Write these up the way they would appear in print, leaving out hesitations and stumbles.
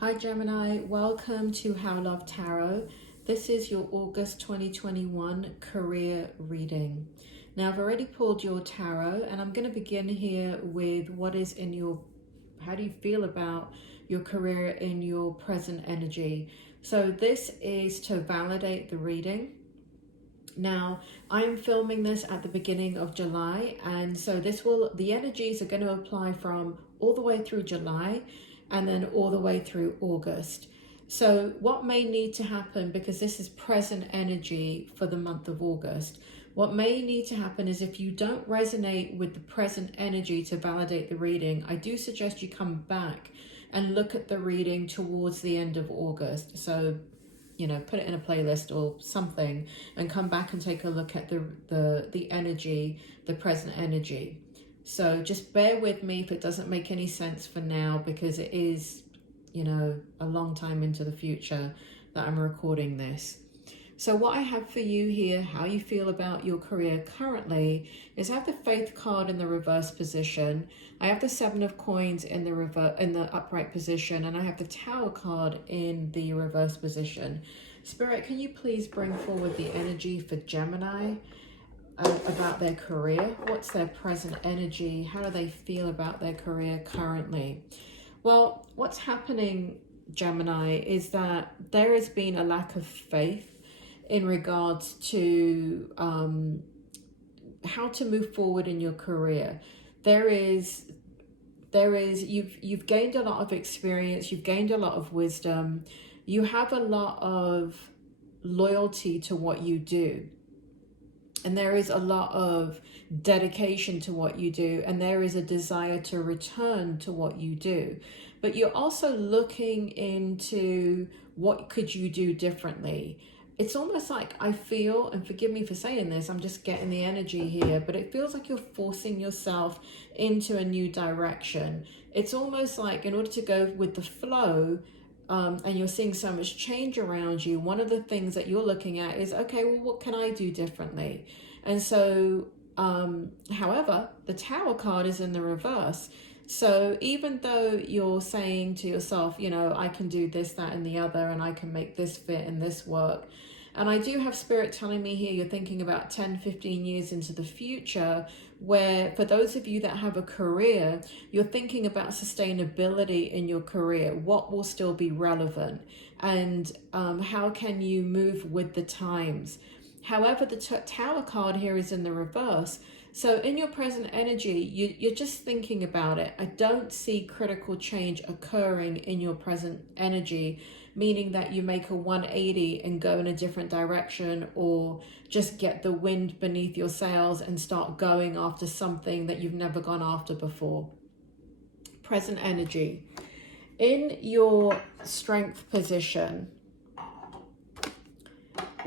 Hi Gemini, welcome to How Love Tarot. This is your August 2021 career reading. Now I've already pulled your tarot and I'm going to begin here with what is in your, how do you feel about your career in your present energy. So this is to validate the reading. Now I'm filming this at the beginning of July, and so the energies are going to apply from all the way through July and then all the way through August. So what may need to happen, because this is present energy for the month of August, what may need to happen is if you don't resonate with the present energy to validate the reading, I do suggest you come back and look at the reading towards the end of August. So, you know, put it in a playlist or something and come back and take a look at the energy, the present energy. So just bear with me if it doesn't make any sense for now, because it is, you know, a long time into the future that I'm recording this. So what I have for you here, how you feel about your career currently, is I have the Faith card in the reverse position. I have the Seven of Coins in the upright position, and I have the Tower card in the reverse position. Spirit, can you please bring forward the energy for Gemini about their career? What's their present energy? How do they feel about their career currently? Well, what's happening, Gemini, is that there has been a lack of faith in regards to how to move forward in your career. You've gained a lot of experience, you've gained a lot of wisdom, you have a lot of loyalty to what you do, and there is a lot of dedication to what you do, and there is a desire to return to what you do. But you're also looking into what could you do differently. It's almost like I feel, and forgive me for saying this, I'm just getting the energy here, but it feels like you're forcing yourself into a new direction. It's almost like in order to go with the flow, and you're seeing so much change around you, one of the things that you're looking at is, okay, well, what can I do differently? And so, however, the Tower card is in the reverse. So even though you're saying to yourself, you know, I can do this, that, and the other, and I can make this fit and this work. And I do have Spirit telling me here, you're thinking about 10, 15 years into the future, where for those of you that have a career, you're thinking about sustainability in your career. What will still be relevant? And how can you move with the times? However, the Tower card here is in the reverse. So in your present energy, you're just thinking about it. I don't see critical change occurring in your present energy, meaning that you make a 180 and go in a different direction, or just get the wind beneath your sails and start going after something that you've never gone after before. Present energy. In your strength position,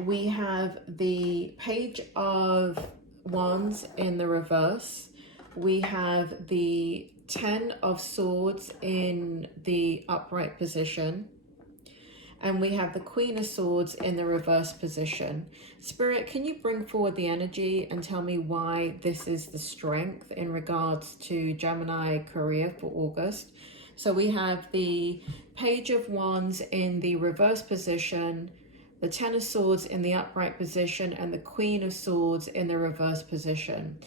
we have the Page of Wands in the reverse. We have the 10 of Swords in the upright position. And we have the Queen of Swords in the reverse position. Spirit, can you bring forward the energy and tell me why this is the strength in regards to Gemini career for August? So we have the Page of Wands in the reverse position, the 10 of Swords in the upright position, and the Queen of Swords in the reverse position.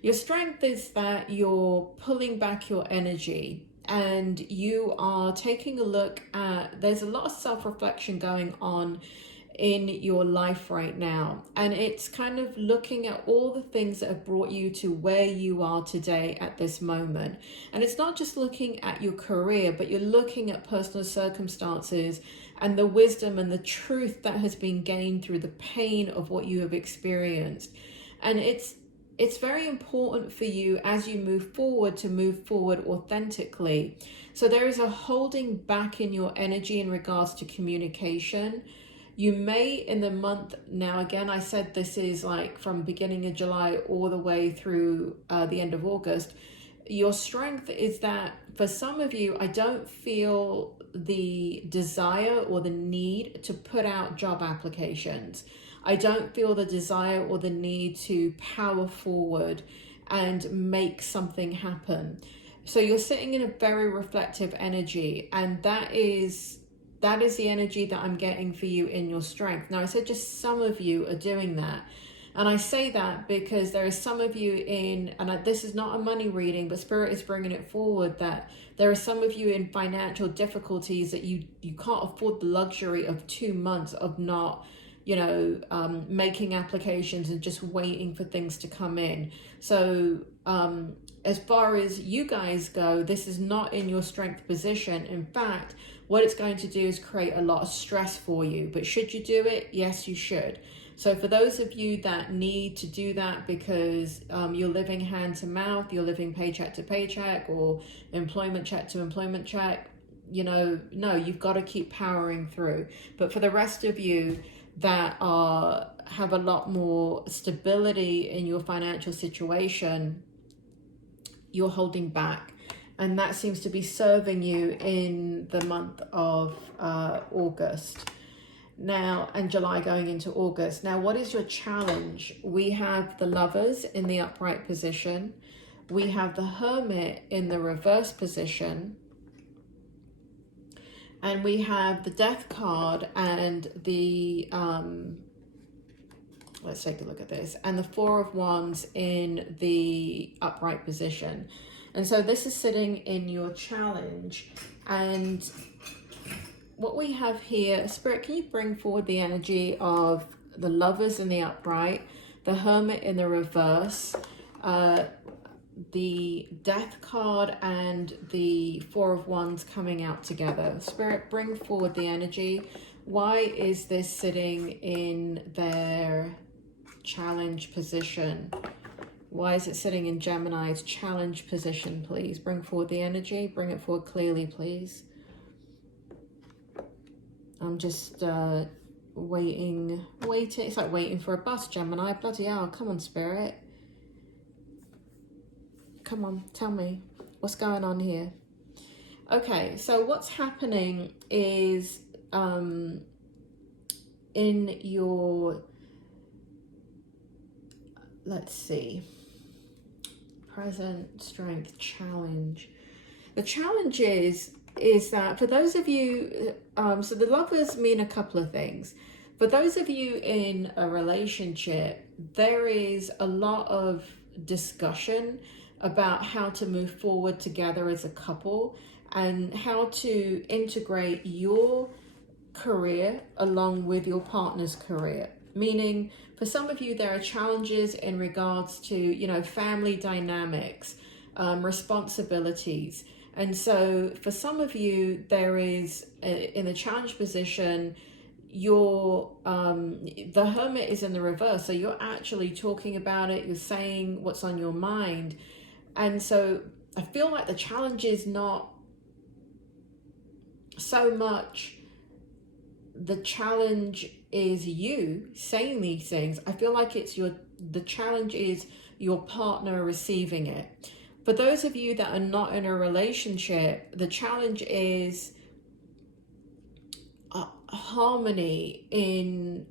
Your strength is that you're pulling back your energy and you are taking a look at, there's a lot of self-reflection going on in your life right now. And it's kind of looking at all the things that have brought you to where you are today at this moment. And it's not just looking at your career, but you're looking at personal circumstances and the wisdom and the truth that has been gained through the pain of what you have experienced. And it's very important for you as you move forward to move forward authentically. So there is a holding back in your energy in regards to communication. You may in the month, now again, I said this is like from beginning of July all the way through the end of August. Your strength is that for some of you, I don't feel the desire or the need to put out job applications. I don't feel the desire or the need to power forward and make something happen. So you're sitting in a very reflective energy, and that is the energy that I'm getting for you in your strength. Now, I said just some of you are doing that. And I say that because there is some of you in, and this is not a money reading, but Spirit is bringing it forward, that there are some of you in financial difficulties that you can't afford the luxury of 2 months of not, you know, making applications and just waiting for things to come in. So as far as you guys go, this is not in your strength position. In fact, what it's going to do is create a lot of stress for you. But should you do it? Yes, you should. So for those of you that need to do that because you're living hand to mouth, you're living paycheck to paycheck or employment check to employment check, you know, no, you've got to keep powering through. But for the rest of you that have a lot more stability in your financial situation, you're holding back. And that seems to be serving you in the month of August. Now, and July going into August. Now, what is your challenge? We have the Lovers in the upright position. We have the Hermit in the reverse position. And we have the Death card and the, let's take a look at this, and the Four of Wands in the upright position. And so this is sitting in your challenge. And what we have here, Spirit, can you bring forward the energy of the Lovers in the upright, the Hermit in the reverse, the Death card and the Four of Wands coming out together? Spirit, bring forward the energy. Why is this sitting in their challenge position? Why is it sitting in Gemini's challenge position, please? Bring forward the energy. Bring it forward clearly, please. I'm just waiting. It's like waiting for a bus, Gemini. Bloody hell. Come on, Spirit. Come on, tell me. What's going on here? Okay, so what's happening is in your, let's see, present strength challenge. The challenge is that for those of you, so the Lovers mean a couple of things. For those of you in a relationship, there is a lot of discussion about how to move forward together as a couple and how to integrate your career along with your partner's career. Meaning, for some of you, there are challenges in regards to, you know, family dynamics, responsibilities. And so for some of you, there is, in the challenge position, the Hermit is in the reverse. So you're actually talking about it, you're saying what's on your mind. And so I feel like the challenge is not so much the challenge is you saying these things. I feel like it's the challenge is your partner receiving it. For those of you that are not in a relationship, the challenge is harmony in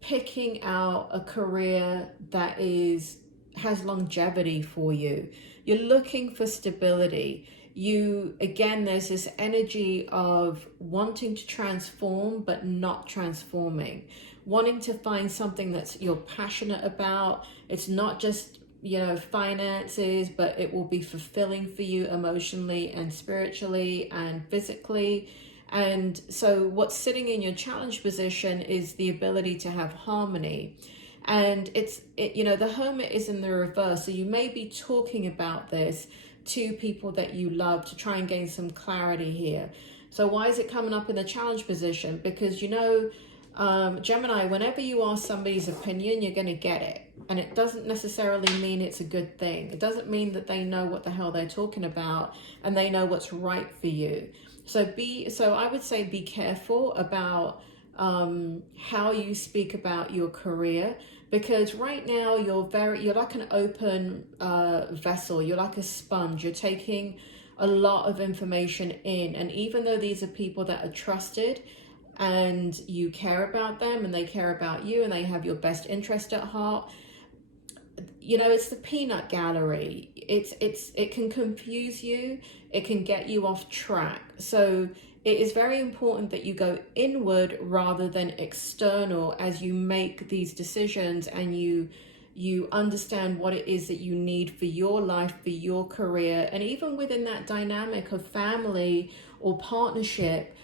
picking out a career that has longevity for you. You're looking for stability. Again, there's this energy of wanting to transform but not transforming, wanting to find something that you're passionate about. It's not just, you know, finances, but it will be fulfilling for you emotionally and spiritually and physically. And so what's sitting in your challenge position is the ability to have harmony. And you know, the Hermit is in the reverse. So you may be talking about this to people that you love to try and gain some clarity here. So why is it coming up in the challenge position? Because, you know, Gemini, whenever you ask somebody's opinion, you're going to get it. And it doesn't necessarily mean it's a good thing. It doesn't mean that they know what the hell they're talking about and they know what's right for you. So I would say be careful about how you speak about your career, because right now you're like an open vessel. You're like a sponge. You're taking a lot of information in, and even though these are people that are trusted and you care about them and they care about you and they have your best interest at heart, you know, it's the peanut gallery. It can confuse you. It can get you off track. So it is very important that you go inward rather than external as you make these decisions, and you understand what it is that you need for your life, for your career, and even within that dynamic of family or partnership.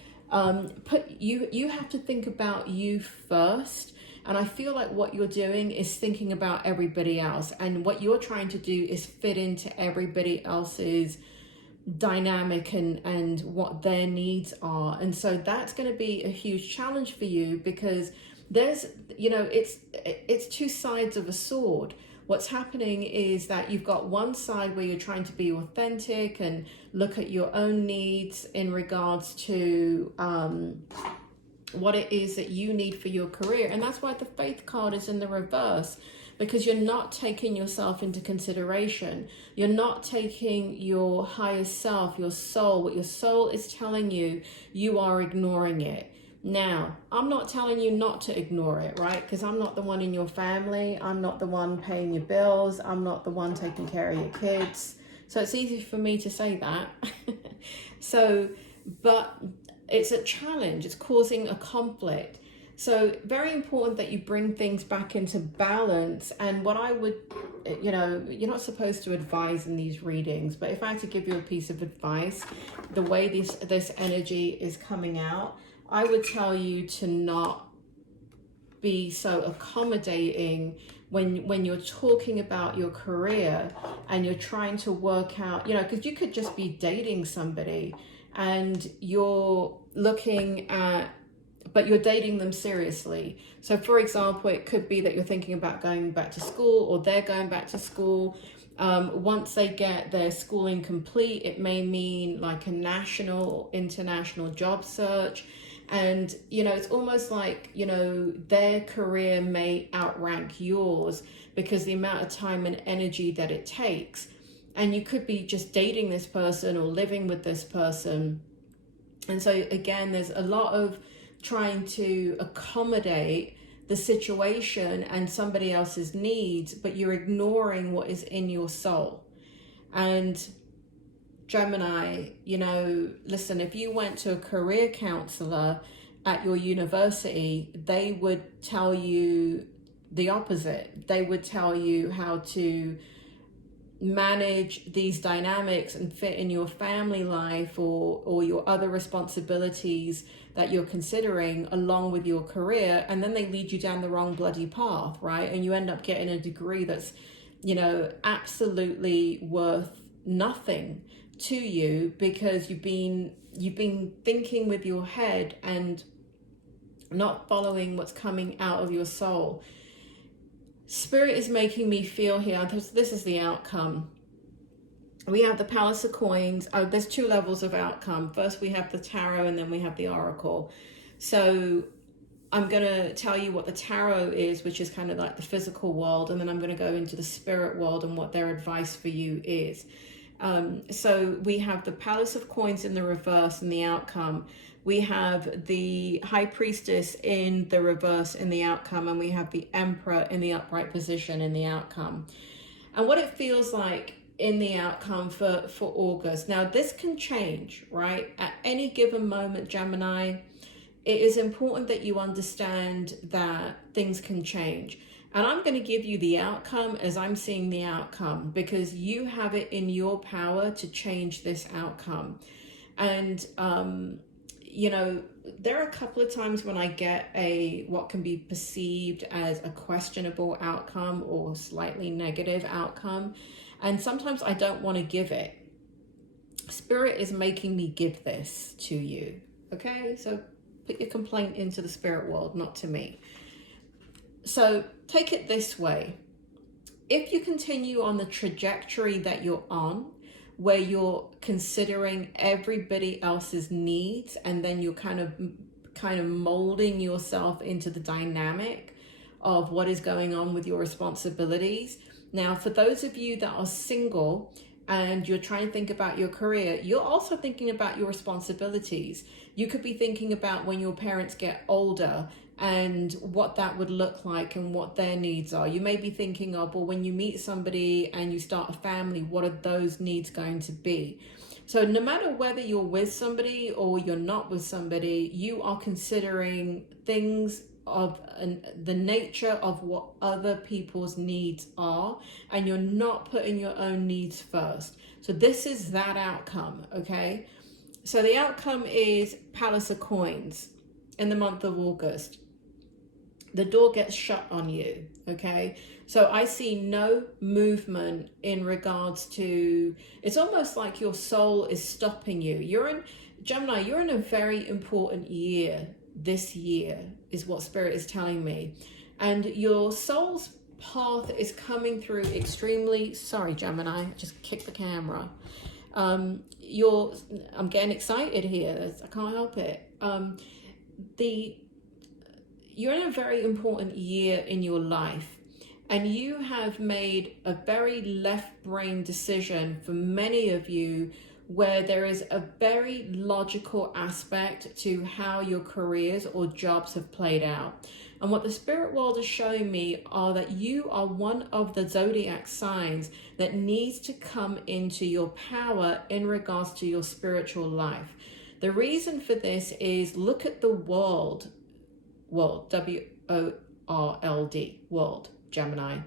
You have to think about you first. And I feel like what you're doing is thinking about everybody else, and what you're trying to do is fit into everybody else's dynamic and what their needs are. And so that's going to be a huge challenge for you, because there's, you know, it's two sides of a sword. What's happening is that you've got one side where you're trying to be authentic and look at your own needs in regards to what it is that you need for your career. And that's why the Faith card is in the reverse, because you're not taking yourself into consideration. You're not taking your higher self, your soul, what your soul is telling you. You are ignoring it. Now, I'm not telling you not to ignore it, right? Because I'm not the one in your family. I'm not the one paying your bills. I'm not the one taking care of your kids. So it's easy for me to say that. But it's a challenge. It's causing a conflict. So very important that you bring things back into balance. And what I would, you know, you're not supposed to advise in these readings, but if I had to give you a piece of advice, the way this energy is coming out, I would tell you to not be so accommodating when you're talking about your career and you're trying to work out, you know, because you could just be dating somebody and you're looking at, but you're dating them seriously. So for example, it could be that you're thinking about going back to school, or they're going back to school. Once they get their schooling complete, it may mean like a national or international job search. And, you know, it's almost like, you know, their career may outrank yours because the amount of time and energy that it takes. And you could be just dating this person or living with this person. And so, again, there's a lot of trying to accommodate the situation and somebody else's needs, but you're ignoring what is in your soul. And Gemini, you know, listen, if you went to a career counselor at your university, they would tell you the opposite. They would tell you how to manage these dynamics and fit in your family life or your other responsibilities that you're considering along with your career, and then they lead you down the wrong bloody path, right? And you end up getting a degree that's, you know, absolutely worth nothing to you because you've been thinking with your head and not following what's coming out of your soul. Spirit is making me feel here, this is the outcome. We have the Palace of Coins. There's two levels of outcome. First, we have the Tarot, and then we have the Oracle. So I'm going to tell you what the Tarot is, which is kind of like the physical world, and then I'm going to go into the spirit world and what their advice for you is. So we have the Palace of Coins in the reverse in the outcome. We have the High Priestess in the reverse in the outcome, and we have the Emperor in the upright position in the outcome. And what it feels like in the outcome for August. Now, this can change, right? At any given moment, Gemini, it is important that you understand that things can change. And I'm going to give you the outcome as I'm seeing the outcome, because you have it in your power to change this outcome. And, you know, there are a couple of times when I get what can be perceived as a questionable outcome or slightly negative outcome. And sometimes I don't want to give it. Spirit is making me give this to you. Okay? So put your complaint into the spirit world, not to me. So take it this way. If you continue on the trajectory that you're on, where you're considering everybody else's needs, and then you're kind of molding yourself into the dynamic of what is going on with your responsibilities. Now, for those of you that are single and you're trying to think about your career, you're also thinking about your responsibilities. You could be thinking about when your parents get older and what that would look like and what their needs are. You may be thinking of, well, when you meet somebody and you start a family, what are those needs going to be? So no matter whether you're with somebody or you're not with somebody, you are considering things of the nature of what other people's needs are, and you're not putting your own needs first. So this is that outcome, okay? So the outcome is Palace of Coins in the month of August. The door gets shut on you, okay? So I see no movement in regards to, it's almost like your soul is stopping you. You're in, Gemini, you're in a very important year. This year is what Spirit is telling me. And your soul's path is coming through extremely, sorry Gemini, I just kicked the camera. I'm getting excited here, I can't help it. You're in a very important year in your life, and you have made a very left brain decision for many of you, where there is a very logical aspect to how your careers or jobs have played out. And what the spirit world is showing me are that you are one of the zodiac signs that needs to come into your power in regards to your spiritual life. The reason for this is, look at the world, W-O-R-L-D, world, Gemini.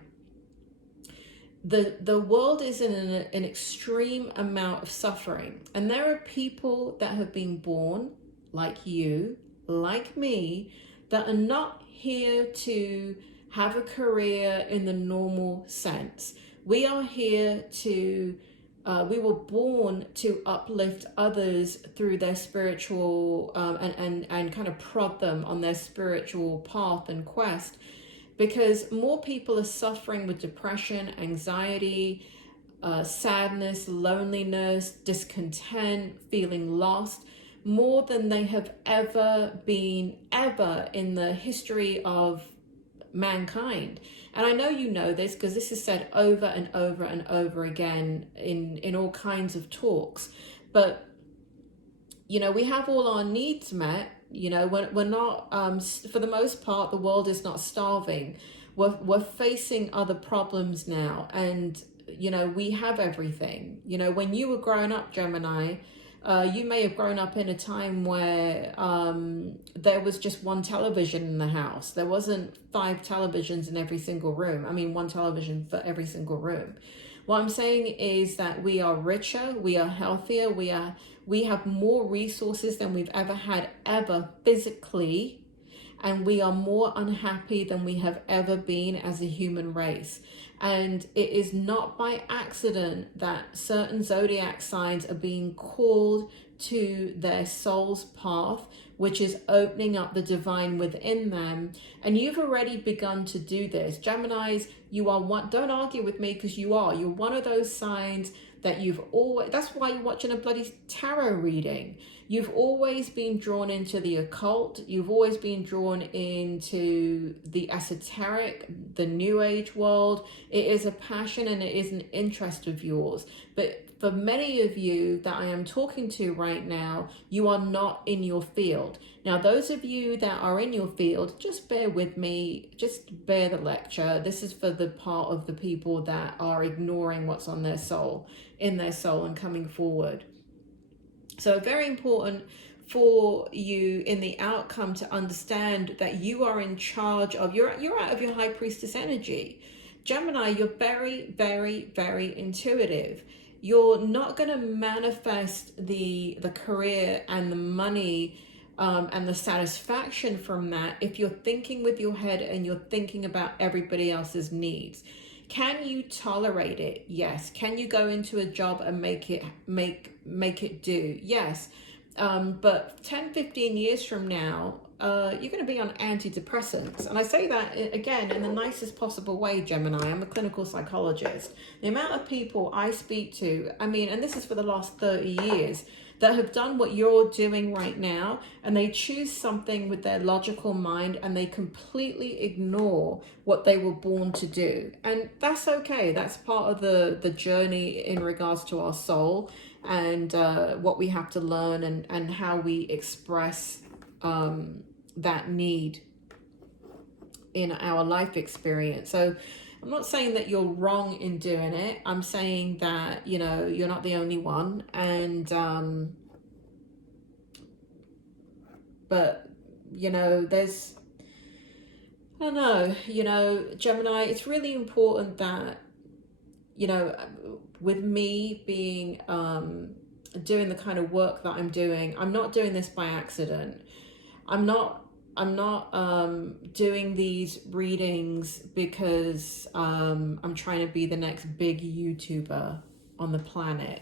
The world is in an extreme amount of suffering, and there are people that have been born like you, like me, that are not here to have a career in the normal sense. We are here to, we were born to uplift others through their spiritual, and kind of prod them on their spiritual path and quest. Because more people are suffering with depression, anxiety, sadness, loneliness, discontent, feeling lost, more than they have ever been, ever in the history of mankind. And I know you know this because this is said over and over and over again in all kinds of talks. But, you know, we have all our needs met. You know, we're not, for the most part, the world is not starving. We're facing other problems now. And, you know, we have everything. You know, when you were growing up, Gemini, you may have grown up in a time where there was just one television in the house. There wasn't 5 televisions in every single room. I mean, one television for every single room. What I'm saying is that we are richer, we are healthier, we have more resources than we've ever had, ever physically, and we are more unhappy than we have ever been as a human race. And it is not by accident that certain zodiac signs are being called to their soul's path, which is opening up the divine within them. And you've already begun to do this. Geminis, you are one, don't argue with me, because you're one of those signs that you've always, that's why you're watching a bloody tarot reading. You've always been drawn into the occult. You've always been drawn into the esoteric, the new age world. It is a passion and it is an interest of yours. But for many of you that I am talking to right now, you are not in your field. Now, those of you that are in your field, just bear with me, just bear the lecture. This is for the part of the people that are ignoring what's on their soul, in their soul, and coming forward. So very important for you in the outcome to understand that you are in charge of, you're out of your high priestess energy. Gemini, you're very, very, very intuitive. You're not going to manifest the career and the money and the satisfaction from that if you're thinking with your head and you're thinking about everybody else's needs. Can you tolerate it? Yes. Can you go into a job and make it do? Yes. But 10, 15 years from now, you're going to be on antidepressants. And I say that, again, in the nicest possible way, Gemini. I'm a clinical psychologist. The amount of people I speak to, I mean, and this is for the last 30 years, that have done what you're doing right now, and they choose something with their logical mind and they completely ignore what they were born to do. And that's okay. That's part of the journey in regards to our soul and what we have to learn, and how we express that need in our life experience. So I'm not saying that you're wrong in doing it. I'm saying that, you know, you're not the only one. And, but, you know, there's, I don't know, you know, Gemini, it's really important that, you know, with me being, doing the kind of work that I'm doing, I'm not doing this by accident. I'm not doing these readings because I'm trying to be the next big YouTuber on the planet.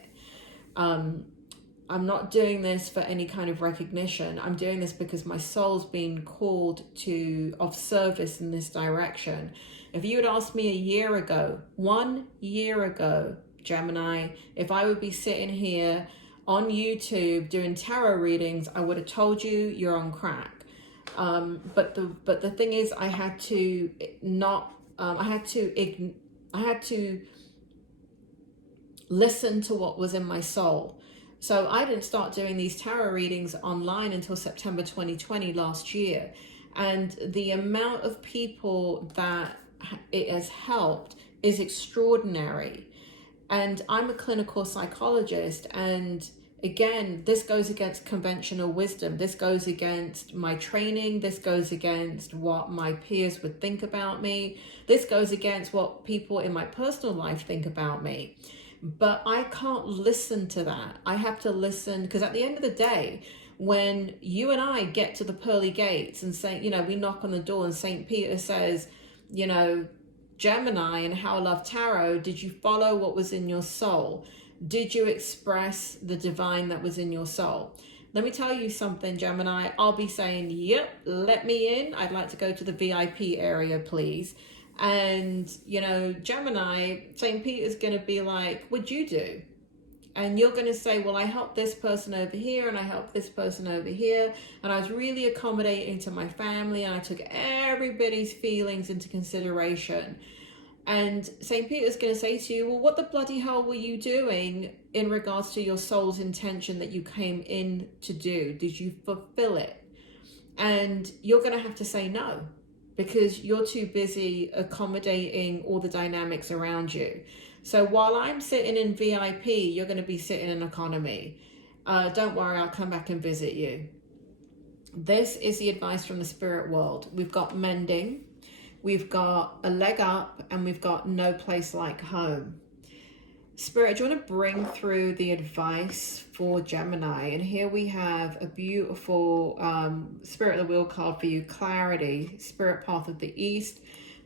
I'm not doing this for any kind of recognition. I'm doing this because my soul's been called of service in this direction. If you had asked me a year ago, 1 year ago, Gemini, if I would be sitting here on YouTube doing tarot readings, I would have told you you're on crack. But the thing is, I had to listen to what was in my soul. So I didn't start doing these tarot readings online until September 2020 last year. And the amount of people that it has helped is extraordinary. And I'm a clinical psychologist, and again, this goes against conventional wisdom. This goes against my training. This goes against what my peers would think about me. This goes against what people in my personal life think about me. But I can't listen to that. I have to listen, because at the end of the day, when you and I get to the pearly gates and say, you know, we knock on the door and St. Peter says, you know, Gemini and How Love Tarot, did you follow what was in your soul? Did you express the divine that was in your soul? Let me tell you something, Gemini. I'll be saying, yep, let me in. I'd like to go to the VIP area, please. And, you know, Gemini, St. Peter's going to be like, what'd you do? And you're going to say, well, I helped this person over here and I helped this person over here. And I was really accommodating to my family and I took everybody's feelings into consideration. And St. Peter's going to say to you, well, what the bloody hell were you doing in regards to your soul's intention that you came in to do? Did you fulfill it? And you're going to have to say no, because you're too busy accommodating all the dynamics around you. So while I'm sitting in VIP, you're going to be sitting in economy. Don't worry, I'll come back and visit you. This is the advice from the spirit world. We've got mending, we've got a leg up, and we've got no place like home. Spirit, do you want to bring through the advice for Gemini? And here we have a beautiful Spirit of the Wheel card for you. Clarity, Spirit Path of the East,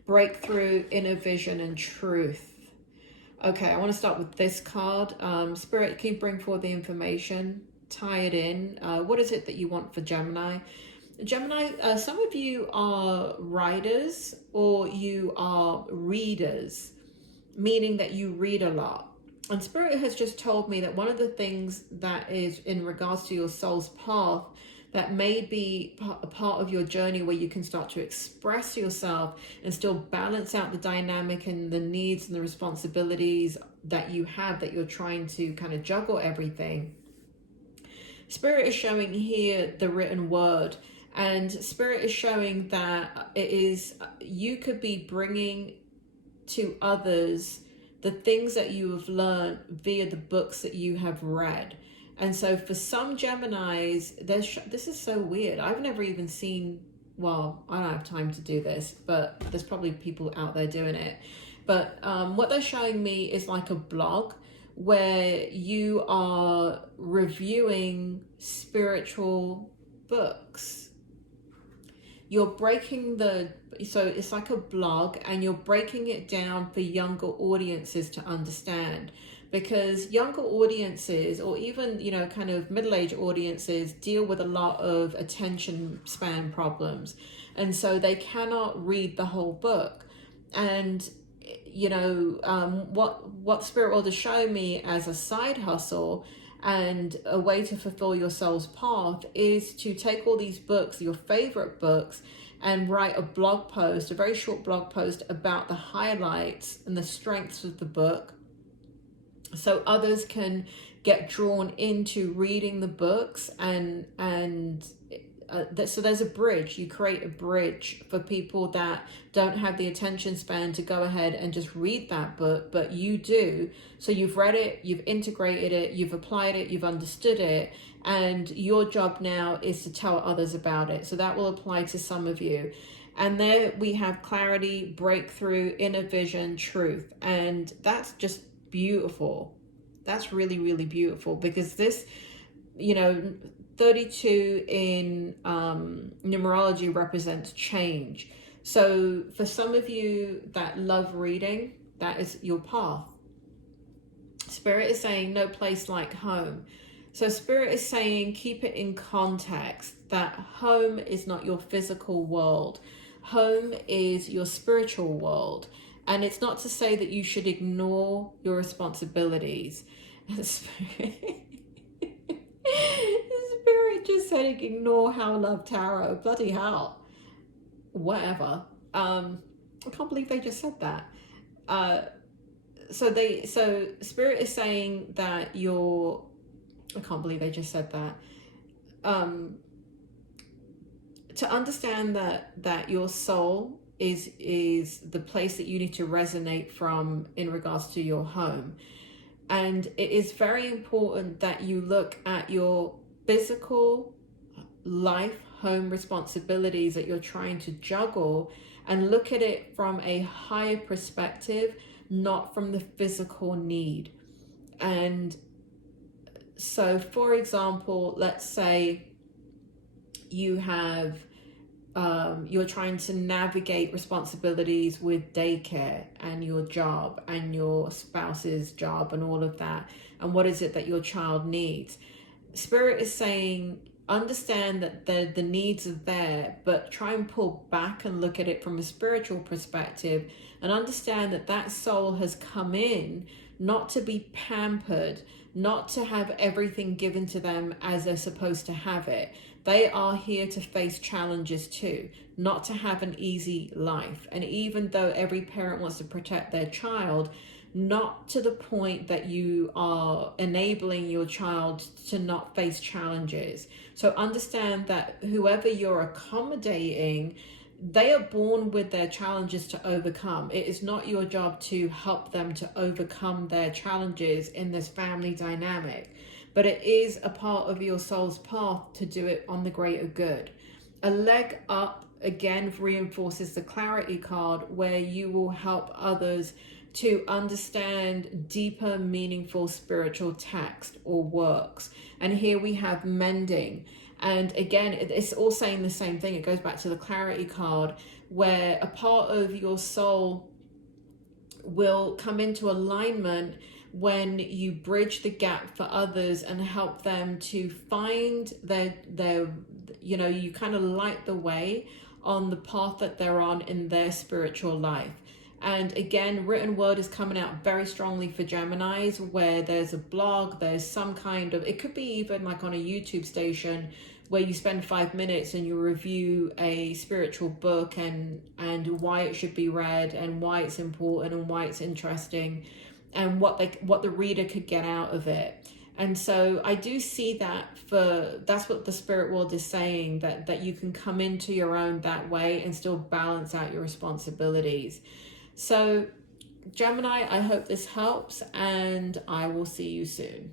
breakthrough, inner vision, and truth. Okay, I want to start with this card. Spirit, can you bring forward the information? Tie it in. What is it that you want for Gemini? Gemini, some of you are writers or you are readers, meaning that you read a lot. And Spirit has just told me that one of the things that is in regards to your soul's path that may be a part of your journey where you can start to express yourself and still balance out the dynamic and the needs and the responsibilities that you have, that you're trying to kind of juggle everything. Spirit is showing here the written word, and Spirit is showing that it is, you could be bringing to others the things that you have learned via the books that you have read. And so for some Geminis, this is so weird. I've never even seen, well, I don't have time to do this, but there's probably people out there doing it. But what they're showing me is like a blog where you are reviewing spiritual books. You're breaking so it's like a blog and you're breaking it down for younger audiences to understand. Because younger audiences, or even, you know, kind of middle-aged audiences, deal with a lot of attention span problems. And so they cannot read the whole book. And, you know, what Spirit World is showing me as a side hustle, And a way to fulfill your soul's path is to take all these books, your favorite books, and write a blog post, a very short blog post about the highlights and the strengths of the book, so others can get drawn into reading the books. So there's a bridge. You create a bridge for people that don't have the attention span to go ahead and just read that book, but you do. So you've read it, you've integrated it, you've applied it, you've understood it, and your job now is to tell others about it. So that will apply to some of you. And there we have clarity, breakthrough, inner vision, truth. And that's just beautiful. That's really, really beautiful, because this, 32 in numerology represents change. So for some of you that love reading, that is your path. Spirit is saying no place like home. So Spirit is saying keep it in context that home is not your physical world. Home is your spiritual world. And it's not to say that you should ignore your responsibilities. Spirit just said ignore How Love Tarot. Bloody hell. Whatever. I can't believe they just said that. So Spirit is saying that I can't believe they just said that. To understand that your soul is the place that you need to resonate from in regards to your home. And it is very important that you look at your physical life, home responsibilities that you're trying to juggle, and look at it from a higher perspective, not from the physical need. And so, for example, let's say you have you're trying to navigate responsibilities with daycare and your job and your spouse's job and all of that. And what is it that your child needs? Spirit is saying, understand that the needs are there, but try and pull back and look at it from a spiritual perspective, and understand that soul has come in not to be pampered, not to have everything given to them as they're supposed to have it. They are here to face challenges too, not to have an easy life. And even though every parent wants to protect their child, not to the point that you are enabling your child to not face challenges. So understand that whoever you're accommodating, they are born with their challenges to overcome. It is not your job to help them to overcome their challenges in this family dynamic, but it is a part of your soul's path to do it on the greater good. A leg up, again, reinforces the clarity card, where you will help others to understand deeper, meaningful spiritual text or works. And here we have mending. And again, it's all saying the same thing. It goes back to the clarity card, where a part of your soul will come into alignment when you bridge the gap for others and help them to find their you kind of light the way on the path that they're on in their spiritual life. And again, written word is coming out very strongly for Geminis, where there's a blog, there's some kind of, it could be even like on a YouTube station where you spend 5 minutes and you review a spiritual book and why it should be read and why it's important and why it's interesting and what the reader could get out of it. And so I do see that's what the spirit world is saying, that you can come into your own that way and still balance out your responsibilities. So Gemini, I hope this helps, and I will see you soon.